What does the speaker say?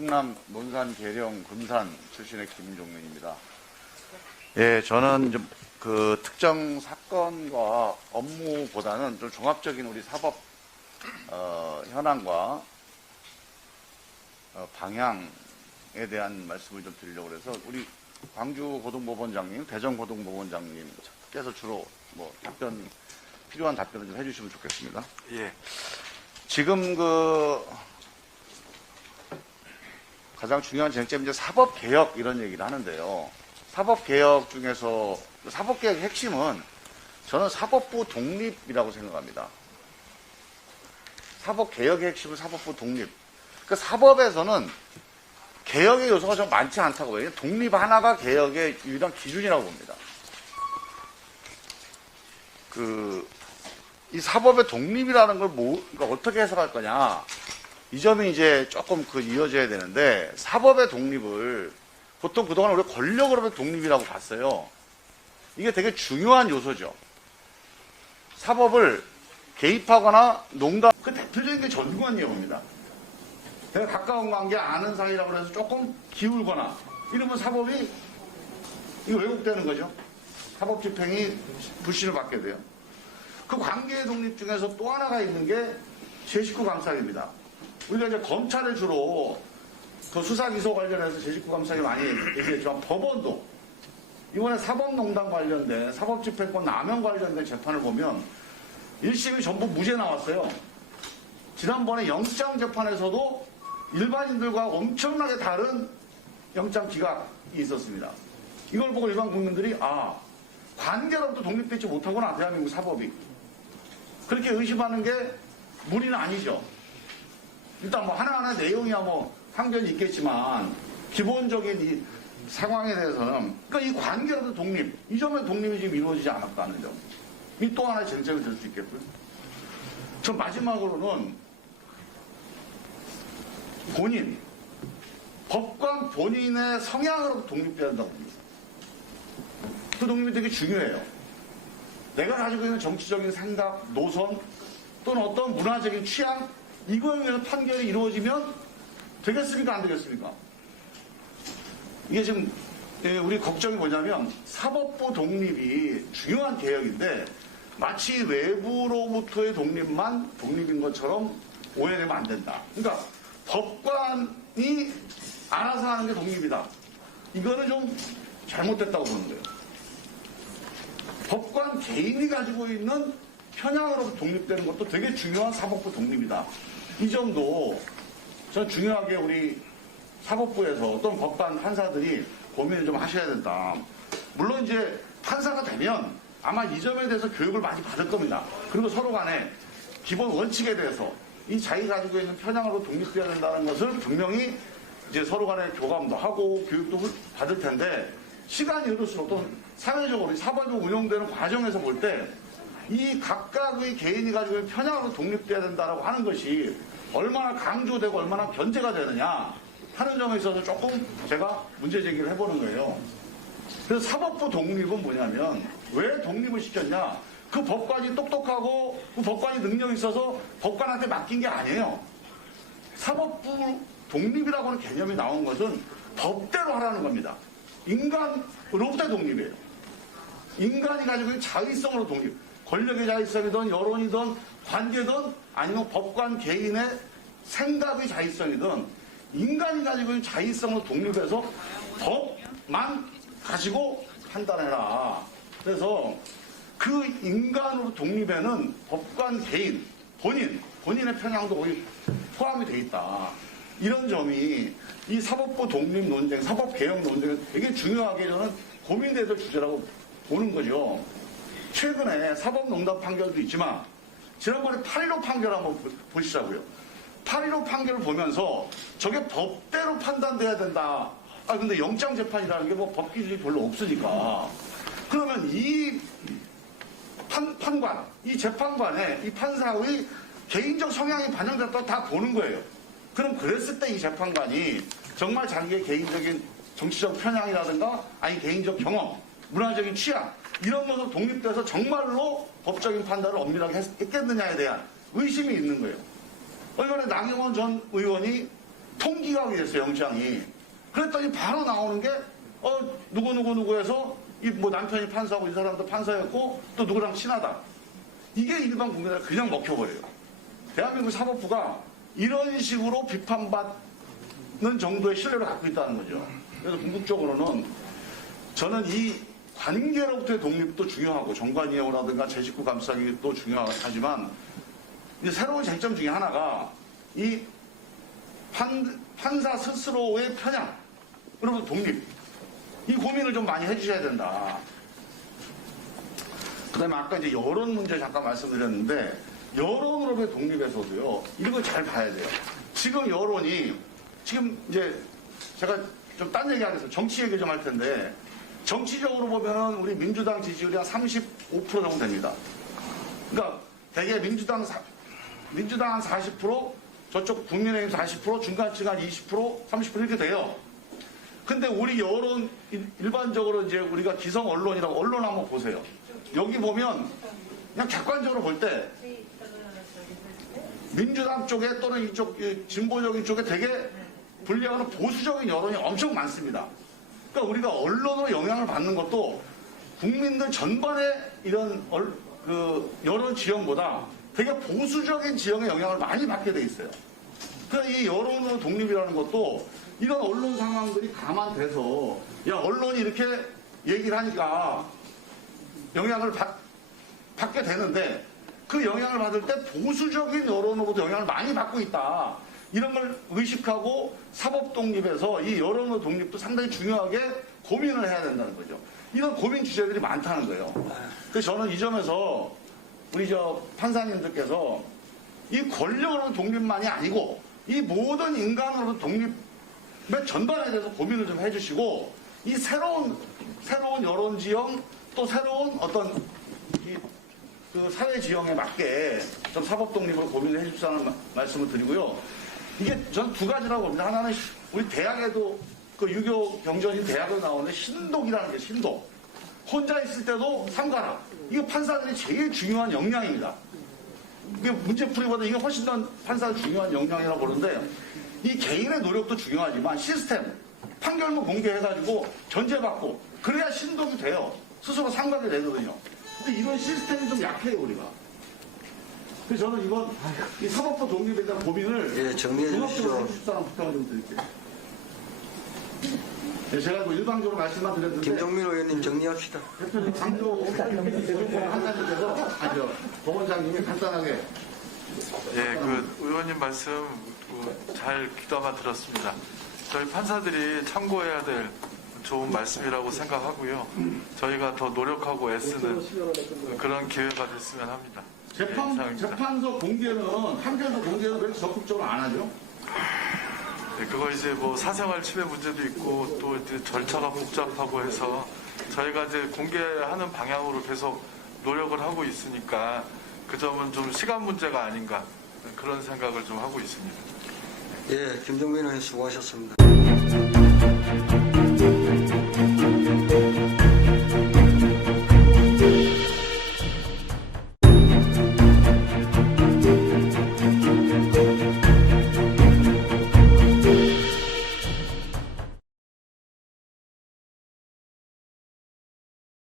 충남 논산, 계령, 금산 출신의 김종민입니다. 예, 저는 좀 그 특정 사건과 업무보다는 좀 종합적인 우리 사법 현황과 방향에 대한 말씀을 좀 드리려고 해서 우리 광주 고등법원장님, 대전 고등법원장님께서 주로 뭐 필요한 답변을 좀 해주시면 좋겠습니다. 예. 지금 가장 중요한 쟁점이 이제 사법개혁 이런 얘기를 하는데요. 사법개혁 중에서 사법개혁의 핵심은 저는 사법부 독립이라고 생각합니다. 사법개혁의 핵심은 사법부 독립. 그러니까 사법에서는 개혁의 요소가 좀 많지 않다고 해요. 독립 하나가 개혁의 유일한 기준이라고 봅니다. 이 사법의 독립이라는 걸 그러니까 어떻게 해석할 거냐. 이 점이 이제 조금 이어져야 되는데, 사법의 독립을 보통 그동안 우리가 권력으로의 독립이라고 봤어요. 이게 되게 중요한 요소죠. 사법을 개입하거나 농담, 그 대표적인 게 전두환이옵니다. 내가 가까운 관계 아는 사이라고 해서 조금 기울거나 이러면 사법이 이거 왜곡되는 거죠. 사법 집행이 불신을 받게 돼요. 그 관계의 독립 중에서 또 하나가 있는 게 제19 감사입니다. 우리가 이제 검찰을 주로 그 수사 기소 관련해서 제19 감사를 많이 얘기했지만 법원도 이번에 사법농단 관련된 사법집행권 남용 관련된 재판을 보면 1심이 전부 무죄 나왔어요. 지난번에 영장재판에서도 일반인들과 엄청나게 다른 영장 기각이 있었습니다. 이걸 보고 일반 국민들이 관계로부터 독립되지 못하구나, 대한민국 사법이. 그렇게 의심하는 게 무리는 아니죠. 일단 뭐 하나하나 내용이야 뭐 항변이 있겠지만 기본적인 이 상황에 대해서는 그러니까 이 관계로부터 독립, 이 점의 독립이 지금 이루어지지 않았다는 점. 이 또 하나의 쟁점이 될 수 있겠고요. 저 마지막으로는 법관 본인의 성향으로부터 독립돼야 한다고 봅니다. 그 독립이 되게 중요해요. 내가 가지고 있는 정치적인 생각, 노선 또는 어떤 문화적인 취향 이거에 의해서 판결이 이루어지면 되겠습니까? 안 되겠습니까? 이게 지금 우리 걱정이 뭐냐면 사법부 독립이 중요한 개혁인데 마치 외부로부터의 독립만 독립인 것처럼 오해되면 안 된다. 그러니까 법관이 알아서 하는 게 독립이다. 이거는 좀 잘못됐다고 보는 거예요. 법관 개인이 가지고 있는 편향으로부터 독립되는 것도 되게 중요한 사법부 독립이다. 이 점도 전 중요하게 우리 사법부에서 어떤 법관 판사들이 고민을 좀 하셔야 된다. 물론 이제 판사가 되면 아마 이 점에 대해서 교육을 많이 받을 겁니다. 그리고 서로 간에 기본 원칙에 대해서 이 자기 가지고 있는 편향으로 독립돼야 된다는 것을 분명히 이제 서로 간에 교감도 하고 교육도 받을 텐데 시간이 흐를수록 또 사회적으로 사법이 운영되는 과정에서 볼 때 이 각각의 개인이 가지고 있는 편향으로 독립돼야 된다라고 하는 것이 얼마나 강조되고 얼마나 견제가 되느냐 하는 점에 있어서 조금 제가 문제 제기를 해보는 거예요. 그래서 사법부 독립은 뭐냐면 왜 독립을 시켰냐? 그 법관이 똑똑하고 그 법관이 능력이 있어서 법관한테 맡긴 게 아니에요. 사법부 독립이라고 하는 개념이 나온 것은 법대로 하라는 겁니다. 인간으로부터의 독립이에요. 인간이 가지고 있는 자의성으로 독립. 권력의 자의성이든 여론이든 관계든 아니면 법관 개인의 생각의 자의성이든 인간이 가지고 있는 자의성으로 독립해서 법만 가지고 판단해라. 그래서 그 인간으로 독립에는 법관 개인, 본인의 편향도 거의 포함이 돼 있다. 이런 점이 이 사법부 독립 논쟁, 사법개혁 논쟁에 되게 중요하게 저는 고민돼야 될 주제라고 보는 거죠. 최근에 사법농단 판결도 있지만 지난번에 8.15 판결 한번 보시자고요. 8.15 판결을 보면서 저게 법대로 판단돼야 된다. 근데 영장재판이라는 게 뭐 법 기준이 별로 없으니까. 그러면 이 판관, 이 재판관의 이 판사의 개인적 성향이 반영됐다고 다 보는 거예요. 그럼 그랬을 때 이 재판관이 정말 자기의 개인적인 정치적 편향이라든가 아니 개인적 경험, 문화적인 취향 이런 것으로 독립돼서 정말로 법적인 판단을 엄밀하게 했겠느냐에 대한 의심이 있는 거예요. 얼마 전에 나경원 전 의원이 통기각이 됐어요, 영장이. 그랬더니 바로 나오는 게, 누구해서, 뭐 남편이 판사고 이 사람도 판사였고, 또 누구랑 친하다. 이게 일반 국민에 그냥 먹혀버려요. 대한민국 사법부가 이런 식으로 비판받는 정도의 신뢰를 갖고 있다는 거죠. 그래서 궁극적으로는 저는 이 관계로부터의 독립도 중요하고 정관이용이라든가 제19 감싸기도 중요하지만 이제 새로운 쟁점 중에 하나가 이 판사 스스로의 편향 그리고 독립 이 고민을 좀 많이 해주셔야 된다. 그 다음에 아까 이제 여론 문제 잠깐 말씀드렸는데 여론으로의 독립에서도요 이런 걸 잘 봐야 돼요. 지금 여론이 지금 이제 제가 좀 딴 얘기 하겠습니다. 정치 얘기 좀 할 텐데 정치적으로 보면은 우리 민주당 지지율이 한 35% 정도 됩니다. 그러니까 대개 민주당 한 40%, 저쪽 국민의힘 40%, 중간층 한 20%, 30% 이렇게 돼요. 근데 우리 여론 일반적으로 이제 우리가 기성 언론이라고 언론 한번 보세요. 여기 보면 그냥 객관적으로 볼 때 민주당 쪽에 또는 이쪽 진보적인 쪽에 되게 분리하는 보수적인 여론이 엄청 많습니다. 그러니까 우리가 언론으로 영향을 받는 것도 국민들 전반의 이런 여론 지형보다 되게 보수적인 지형의 영향을 많이 받게 돼 있어요. 그러니까 이 여론으로 독립이라는 것도 이런 언론 상황들이 감안돼서 야 언론이 이렇게 얘기를 하니까 영향을 받게 되는데 그 영향을 받을 때 보수적인 여론으로도 영향을 많이 받고 있다. 이런 걸 의식하고 사법 독립에서 이 여론의 독립도 상당히 중요하게 고민을 해야 된다는 거죠. 이런 고민 주제들이 많다는 거예요. 그래서 저는 이 점에서 우리 판사님들께서 이 권력으로는 독립만이 아니고 이 모든 인간으로는 독립의 전반에 대해서 고민을 좀 해주시고 이 새로운 여론 지형 또 새로운 어떤 그 사회 지형에 맞게 좀 사법 독립을 고민을 해주시라는 말씀을 드리고요. 이게 전 두 가지라고 봅니다. 하나는 우리 대학에도 그 유교 경전인 대학에 나오는 신독이라는 게 신독. 혼자 있을 때도 삼가라. 이게 판사들이 제일 중요한 역량입니다. 이게 문제풀이보다 이게 훨씬 더 판사들 중요한 역량이라고 보는데 이 개인의 노력도 중요하지만 시스템, 판결문 공개해가지고 견제받고 그래야 신독이 돼요. 스스로 삼가게 되거든요. 근데 이런 시스템이 좀 약해요, 우리가. 그래서 저는 이번 이 사법부 독립에 대한 고민을 정리해 주시죠. 해주십사는 부탁을 좀 드릴게요. 네, 제가 뭐 일방적으로 말씀만 드렸는데 김종민 의원님 정리합시다. 대표님 강조 한사님께서 조 원장님이 간단하게 그 의원님 말씀 잘 귀담아 들었습니다. 저희 판사들이 참고해야 될 좋은 말씀이라고 생각하고요. 저희가 더 노력하고 애쓰는 그런 기회가 됐으면 합니다. 재판소 공개는 판결소 공개는 왜 이렇게 적극적으로 안 하죠? 네, 그거 이제 뭐 사생활 침해 문제도 있고 또 이제 절차가 복잡하고 해서 저희가 이제 공개하는 방향으로 계속 노력을 하고 있으니까 그 점은 좀 시간 문제가 아닌가 그런 생각을 좀 하고 있습니다. 김종민 의원 수고하셨습니다.